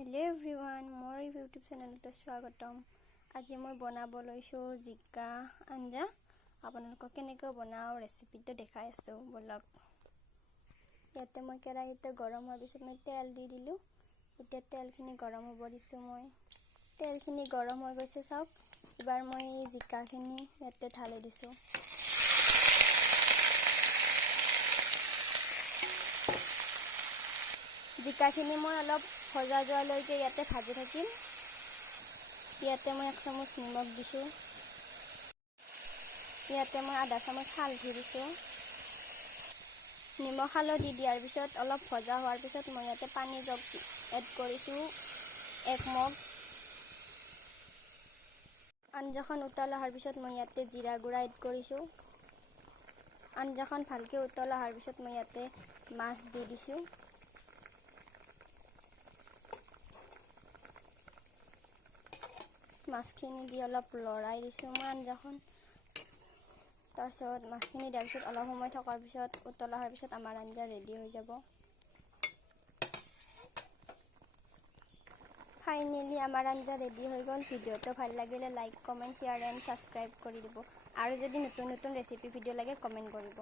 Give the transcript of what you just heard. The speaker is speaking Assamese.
Hello everyone, মোৰ YouTube চেনেলতে স্বাগতম। আজি মই বনাব লৈছো জিকা আঞ্জা। আপোনালোকক কেনেকৈ বনাও ৰেচিপিটো দেখাই আছো বলক। ইয়াতে মই কেৰাহীতে গৰম হোৱাৰ পিছত মই তেল দি দিলো। এতিয়া তেলখিনি গৰম হ'ব দিছো মই। তেলখিনি গৰম হৈ গৈছে চাওক। এবাৰ মই জিকাখিনি ইয়াতে ঢালি দিছো। জিকাখিনি মই অলপ ভজা যোৱালৈকে ইয়াতে ভাজি থাকিম। ইয়াতে মই 1 চামুচ নিমখ দিছো। ইয়াতে মই আধা চামুচ হালধি দিছো। নিমখ হালধি দিয়াৰ পিছত অলপ ভজা হোৱাৰ পিছত মই ইয়াতে পানী জগ এড কৰিছো 1 মগ। আঞ্জাখন উতল অহাৰ পিছত মই ইয়াতে জিৰা গুড়া এড কৰিছো। আঞ্জাখন ভালকে উতল অহাৰ পিছত মই ইয়াতে মাছ দি দিছো। মাছখিনি দি অলপ লৰাই দিছো মই আঞ্জাখন। তাৰপিছত মাছখিনি দিয়াৰ পিছত অলপ সময় থকাৰ পিছত উতল অহাৰ পিছত আমাৰ আঞ্জা ৰেডি হৈ যাব। ফাইনেলি আমাৰ আঞ্জা ৰেডি হৈ গ'ল। ভিডিঅ'টো ভাল লাগিলে like, comment, share and subscribe কৰি দিব। আৰু যদি নতুন ৰেচিপি ভিডিঅ' লাগে কমেন্ট কৰিব।